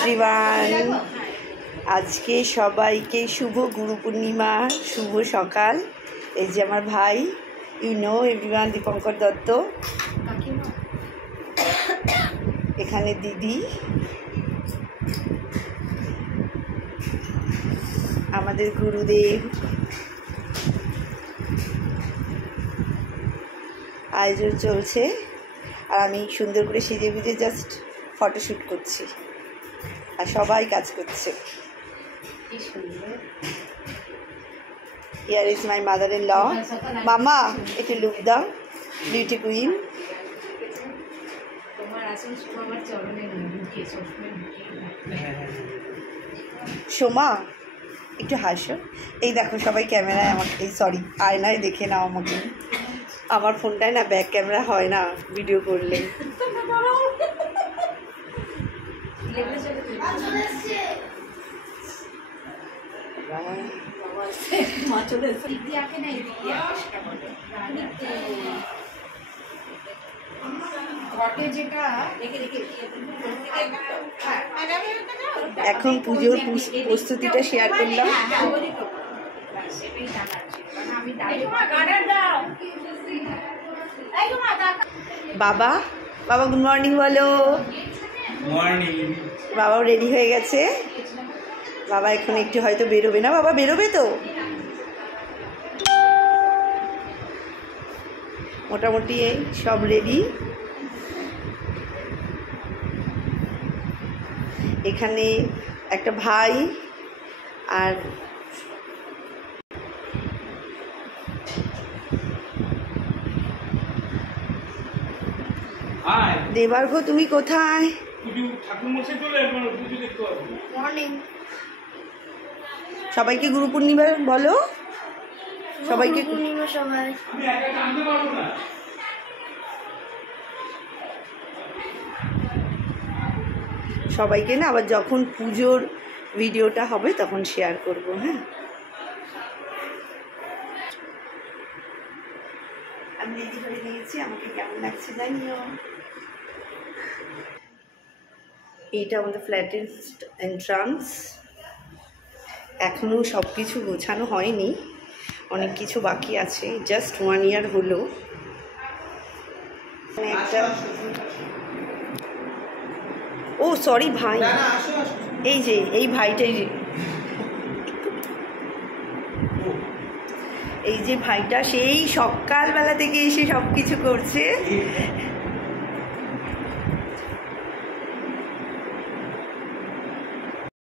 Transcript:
Everyone, আজকে সবাইকে শুভ গুরু পূর্ণিমা, শুভ সকাল। এই যে আমার ভাই, এভরিওয়ান, দীপঙ্কর দত্ত, এখানে দিদি, আমাদের গুরুদেব। আয়োজন চলছে আর আমি সুন্দর করে সেজে গুজে জাস্ট ফটোশ্যুট করছি আর সবাই কাজ করছে। Here is my mother in law. মামা, একটু লুক দাও, বিউটি কুইন। সোমা, একটু হাসো। এই দেখো সবাই ক্যামেরায় আমাকে, এই সরি আয়নায় দেখে নাও আমাকে। আমার ফোনটায় না ব্যাক ক্যামেরা হয় না ভিডিও করলে। এখন পুজোর প্রস্তুতিটা শেয়ার করলাম। বাবা, বাবা গুড মর্নিং বলো। বাবাও রেডি হয়ে গেছে। বাবা এখন একটু হয়তো বেরোবে না। বাবা বেরোবে তো? মোটামুটি সব রেডি। এখানে একটা ভাই আর দেবার্ঘ, তুমি কোথায়? সবাইকে গুরু পূর্ণিমা বলো। সবাইকে সবাইকে না আবার যখন পুজোর ভিডিওটা হবে তখন শেয়ার করব। হ্যাঁ, আমি রেডি হয়ে নিয়েছি, আমাকে কেমন লাগছে জানিও। এইটা আমাদের ফ্ল্যাটের এন্ট্রান্স। এখনও সব কিছু গোছানো হয়নি, অনেক কিছু বাকি আছে। জাস্ট 1 ইয়ার হলো। একটা ও সরি ভাই, এই যে এই ভাইটাই, এই যে ভাইটা সেই সকালবেলা থেকে এসে সব কিছু করছে।